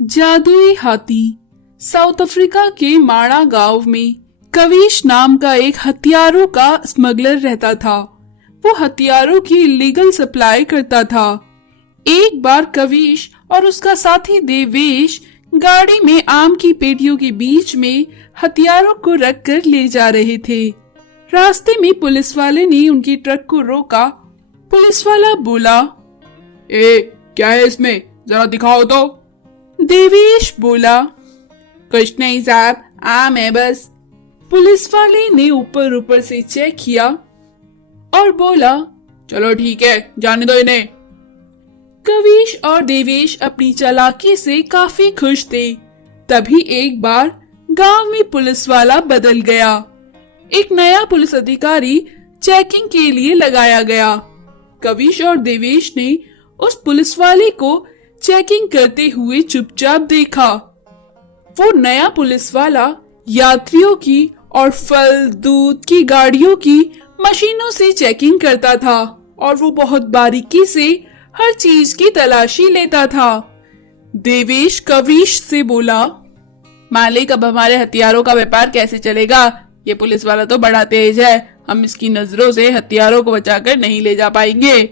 जादुई हाथी। South Africa के माड़ा गांव में कविश नाम का एक हथियारों का स्मगलर रहता था। वो हथियारों की इलीगल सप्लाई करता था। एक बार कविश और उसका साथी देवेश गाड़ी में आम की पेटियों के बीच में हथियारों को रख कर ले जा रहे थे। रास्ते में पुलिस वाले ने उनकी ट्रक को रोका। पुलिस वाला बोला, क्या है इसमें, जरा दिखाओ तो। देवेश बोला, कुछ नहीं साहब, आम है बस। पुलिस वाले ने ऊपर ऊपर से चेक किया और बोला, चलो ठीक है, जाने दो इन्हें। कविश और देवेश अपनी चालाकी से काफी खुश थे। तभी एक बार गांव में पुलिस वाला बदल गया। एक नया पुलिस अधिकारी चेकिंग के लिए लगाया गया। कविश और देवेश ने उस पुलिस वाले को चेकिंग करते हुए चुपचाप देखा। वो नया पुलिस वाला यात्रियों की और फल दूध की गाड़ियों की मशीनों से चेकिंग करता था और वो बहुत बारीकी से हर चीज की तलाशी लेता था। देवेश कविश से बोला, मालिक, अब हमारे हथियारों का व्यापार कैसे चलेगा? ये पुलिस वाला तो बड़ा तेज है, हम इसकी नजरों से हथियारों को बचाकर नहीं ले जा पाएंगे।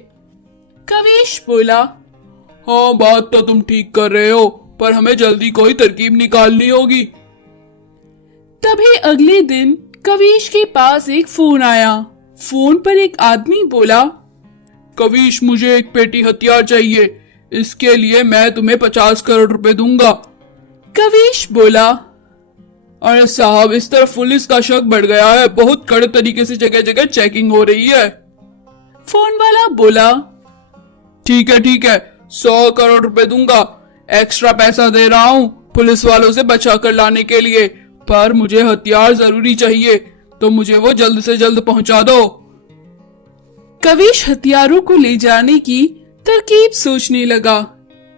कविश बोला, हाँ बात तो तुम ठीक कर रहे हो, पर हमें जल्दी कोई तरकीब निकालनी होगी। तभी अगले दिन कविश के पास एक फोन आया। फोन पर एक आदमी बोला, कविश, मुझे एक पेटी हथियार चाहिए, इसके लिए मैं तुम्हें 50 करोड़ रुपए दूंगा। कविश बोला, अरे साहब, इस तरफ पुलिस का शक बढ़ गया है, बहुत कड़े तरीके से जगह जगह चेकिंग हो रही है। फोन वाला बोला, ठीक है, 100 करोड़ रुपए दूंगा, एक्स्ट्रा पैसा दे रहा हूँ पुलिस वालों से बचा कर लाने के लिए, पर मुझे हथियार जरूरी चाहिए, तो मुझे वो जल्द से जल्द पहुंचा दो। कविश हथियारों को ले जाने की तरकीब सोचने लगा।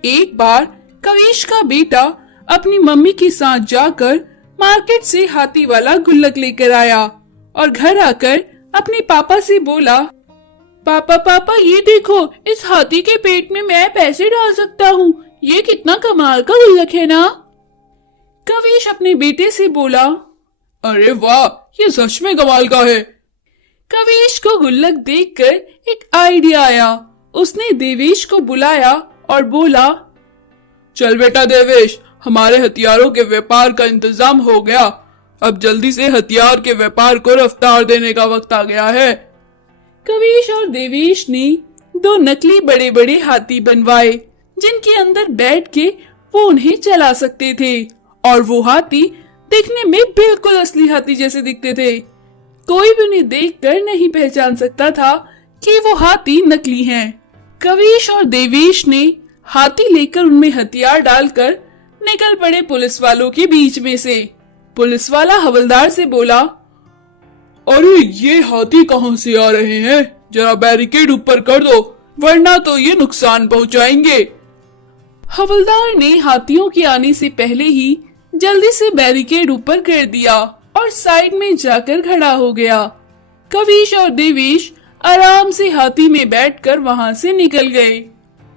एक बार कविश का बेटा अपनी मम्मी के साथ जाकर मार्केट से हाथी वाला गुल्लक लेकर आया और घर आकर अपने पापा से बोला, पापा ये देखो, इस हाथी के पेट में मैं पैसे डाल सकता हूँ, ये कितना कमाल का गुल्लक है ना। कविश अपने बेटे से बोला, अरे वाह, ये सच में कमाल का है। कविश को गुल्लक देखकर एक आइडिया आया। उसने देवेश को बुलाया और बोला, चल बेटा देवेश, हमारे हथियारों के व्यापार का इंतजाम हो गया, अब जल्दी से हथियार के व्यापार को रफ्तार देने का वक्त आ गया है। कविश और देवेश ने 2 नकली बड़े बड़े हाथी बनवाए, जिनके अंदर बैठ के वो उन्हें चला सकते थे, और वो हाथी दिखने में बिल्कुल असली हाथी जैसे दिखते थे। कोई भी उन्हें देखकर नहीं पहचान सकता था कि वो हाथी नकली हैं। कविश और देवेश ने हाथी लेकर उनमें हथियार डालकर निकल पड़े पुलिस वालों के बीच में से। पुलिस वाला हवलदार से बोला, अरे ये हाथी कहाँ से आ रहे हैं, जरा बैरिकेड ऊपर कर दो, वरना तो ये नुकसान पहुंचाएंगे। हवलदार ने हाथियों के आने से पहले ही जल्दी से बैरिकेड ऊपर कर दिया और साइड में जाकर खड़ा हो गया। कविश और देवेश आराम से हाथी में बैठकर वहां से निकल गए।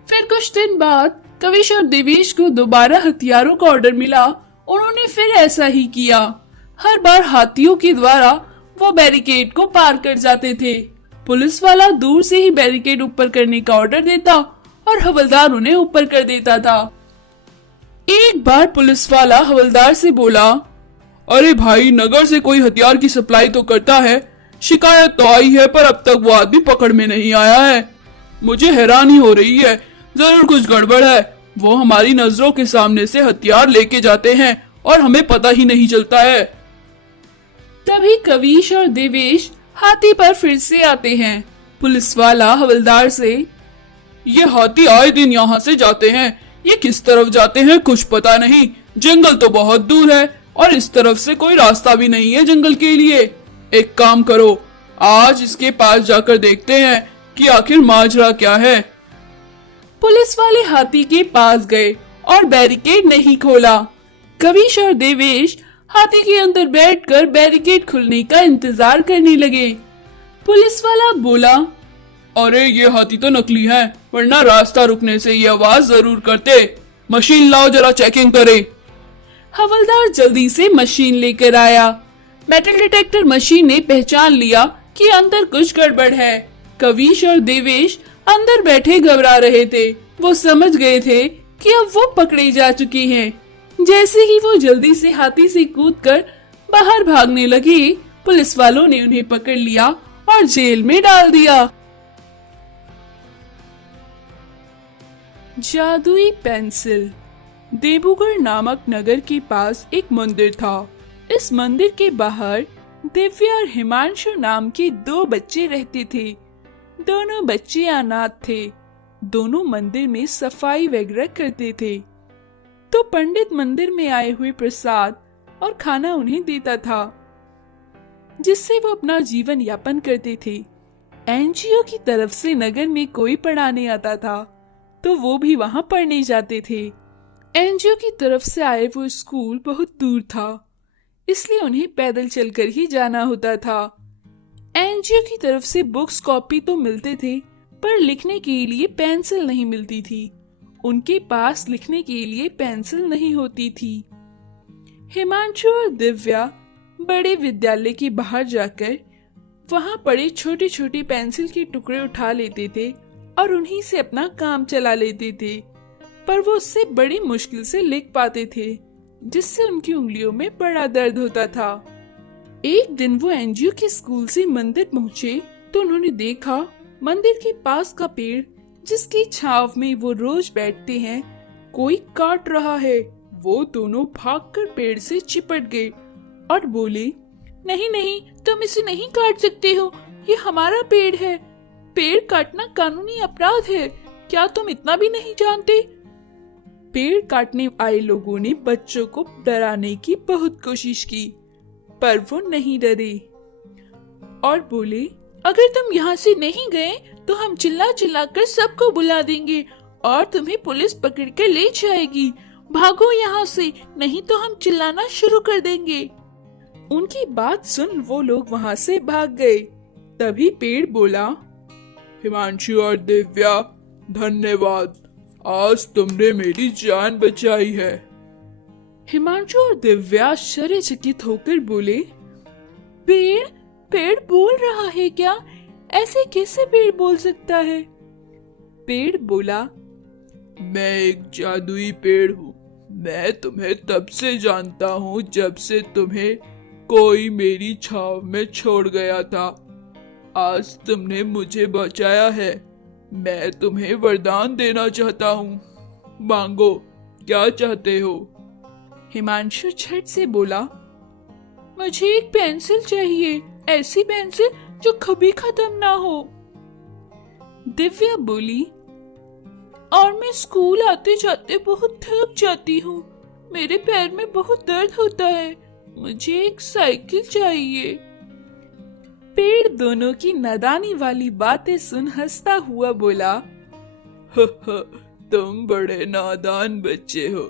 फिर कुछ दिन बाद कविश और देवेश को दोबारा हथियारों का ऑर्डर मिला। उन्होंने फिर ऐसा ही किया। हर बार हाथियों के द्वारा वो बैरिकेड को पार कर जाते थे। पुलिस वाला दूर से ही बैरिकेड ऊपर करने का ऑर्डर देता और हवलदार उन्हें ऊपर कर देता था। एक बार पुलिस वाला हवलदार से बोला, अरे भाई, नगर से कोई हथियार की सप्लाई तो करता है, शिकायत तो आई है, पर अब तक वो आदमी पकड़ में नहीं आया है। मुझे हैरानी हो रही है, जरूर कुछ गड़बड़ है। वो हमारी नजरों के सामने से हथियार लेके जाते हैं और हमें पता ही नहीं चलता है। तभी कविश और देवेश हाथी पर फिर से आते हैं। पुलिस वाला हवलदार से, ये हाथी आए दिन यहाँ से जाते हैं, ये किस तरफ जाते हैं कुछ पता नहीं, जंगल तो बहुत दूर है और इस तरफ से कोई रास्ता भी नहीं है जंगल के लिए। एक काम करो, आज इसके पास जाकर देखते हैं कि आखिर माजरा क्या है। पुलिस वाले हाथी के पास गए और बैरिकेड नहीं खोला। कविश और देवेश हाथी के अंदर बैठकर बैरिकेड खुलने का इंतजार करने लगे। पुलिस वाला बोला, अरे ये हाथी तो नकली है, वरना रास्ता रुकने से ये आवाज जरूर करते। मशीन लाओ, जरा चेकिंग करें। हवलदार जल्दी से मशीन लेकर आया। मेटल डिटेक्टर मशीन ने पहचान लिया कि अंदर कुछ गड़बड़ है। कविश और देवेश अंदर बैठे घबरा रहे थे। वो समझ गए थे कि अब वो पकड़े जा चुके हैं। जैसे ही वो जल्दी से हाथी से कूदकर बाहर भागने लगे, पुलिस वालों ने उन्हें पकड़ लिया और जेल में डाल दिया। जादुई पेंसिल। देवगढ़ नामक नगर के पास एक मंदिर था। इस मंदिर के बाहर दिव्या और हिमांशु नाम के 2 बच्चे रहते थे। दोनों बच्चे अनाथ थे। दोनों मंदिर में सफाई वगैरह करते थे, तो पंडित मंदिर में आए हुए प्रसाद और खाना उन्हें देता था, जिससे वो अपना जीवन यापन करते थे। एनजीओ की तरफ से नगर में कोई पढ़ाने आता था तो वो भी वहां पढ़ने जाते थे। एनजीओ की तरफ से आए वो स्कूल बहुत दूर था, इसलिए उन्हें पैदल चलकर ही जाना होता था। एनजीओ की तरफ से बुक्स कॉपी तो मिलते थे, पर लिखने के लिए पेंसिल नहीं मिलती थी। उनके पास लिखने के लिए पेंसिल नहीं होती थी। हिमांशु और दिव्या बड़े विद्यालय के बाहर जाकर वहां पड़े छोटे छोटे पेंसिल के टुकड़े उठा लेते थे और उन्हीं से अपना काम चला लेते थे, पर वो उससे बड़ी मुश्किल से लिख पाते थे, जिससे उनकी उंगलियों में बड़ा दर्द होता था। एक दिन वो एनजीओ के स्कूल से मंदिर पहुंचे तो उन्होंने देखा मंदिर के पास का पेड़, जिसकी छांव में वो रोज बैठते हैं, कोई काट रहा है। वो दोनों भागकर पेड़ से चिपट गए और बोले, नहीं नहीं, तुम इसे नहीं काट सकते हो, ये हमारा पेड़ है। पेड़ काटना कानूनी अपराध है, क्या तुम इतना भी नहीं जानते? पेड़ काटने आए लोगों ने बच्चों को डराने की बहुत कोशिश की, पर वो नहीं डरे और बोले, अगर तुम यहाँ से नहीं गए तो हम चिल्ला चिल्ला कर सबको बुला देंगे और तुम्हें पुलिस पकड़ कर ले जाएगी। भागो यहाँ से, नहीं तो हम चिल्लाना शुरू कर देंगे। उनकी बात सुन वो लोग वहाँ से भाग गए। तभी पेड़ बोला, हिमांशु और दिव्या, धन्यवाद, आज तुमने मेरी जान बचाई है। हिमांशु और दिव्या आश्चर्यचकित होकर बोले, पेड़ पेड़ बोल रहा है क्या? ऐसे कैसे पेड़ बोल सकता है? पेड़ बोला, मैं एक जादुई पेड़ हूँ। मैं तुम्हें तब से जानता हूँ जब से तुम्हें कोई मेरी छाव में छोड़ गया था। आज तुमने मुझे बचाया है। मैं तुम्हें वरदान देना चाहता हूँ, मांगो, क्या चाहते हो? हिमांशु झट से बोला, मुझे एक पेंसिल चाहिए, ऐसी पेंसिल जो कभी खत्म ना हो। दिव्या बोली, और मैं स्कूल आते जाते बहुत थक जाती हूँ, मेरे पैर में बहुत दर्द होता है, मुझे एक साइकिल चाहिए। पेड़ दोनों की नादानी वाली बातें सुन हंसता हुआ बोला, तुम बड़े नादान बच्चे हो।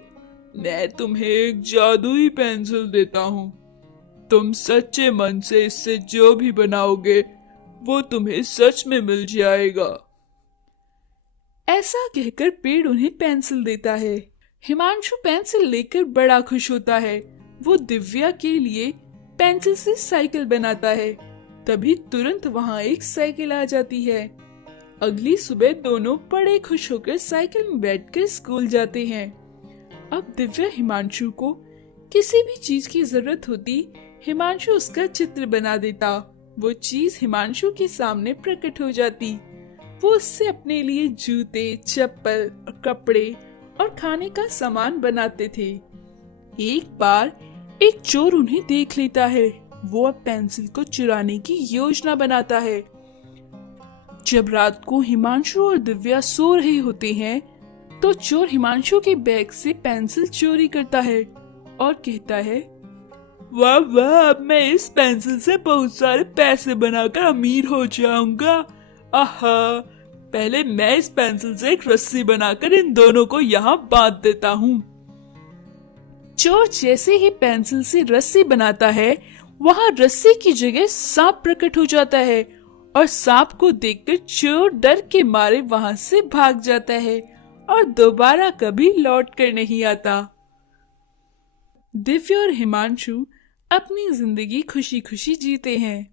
मैं तुम्हें एक जादुई पेंसिल देता हूँ। तुम सच्चे मन से इससे जो भी बनाओगे वो तुम्हें सच में मिल जाएगा। ऐसा कहकर पेड़ उन्हें पेंसिल देता है। हिमांशु पेंसिल लेकर बड़ा खुश होता है। वो दिव्या के लिए पेंसिल से साइकिल बनाता है। तभी तुरंत वहाँ एक साइकिल आ जाती है। अगली सुबह दोनों बड़े खुश होकर साइकिल में बैठकर स्कूल जाते हैं। अब दिव्या हिमांशु को किसी भी चीज की जरूरत होती, हिमांशु उसका चित्र बना देता। वो चीज हिमांशु के सामने प्रकट हो जाती। वो उससे अपने लिए जूते, चप्पल, कपड़े और खाने का सामान बनाते थे। एक बार एक चोर उन्हें देख लेता है। वो अब पेंसिल को चुराने की योजना बनाता है। जब रात को हिमांशु और दिव्या सो रहे होते हैं, तो चोर हिमांशु के बैग से पेंसिल चोरी करता है और कहता है, वाह वाह, अब मैं इस पेंसिल से बहुत सारे पैसे बनाकर अमीर हो जाऊंगा। आहा, पहले मैं इस पेंसिल से एक रस्सी बनाकर इन दोनों को यहाँ बांध देता हूँ। चोर जैसे ही पेंसिल से रस्सी बनाता है, वहाँ रस्सी की जगह सांप प्रकट हो जाता है और सांप को देखकर चोर डर के मारे वहाँ से भाग जाता है और दोबारा कभी लौट कर नहीं आता। दिव्या और हिमांशु अपनी जिंदगी खुशी खुशी जीते हैं।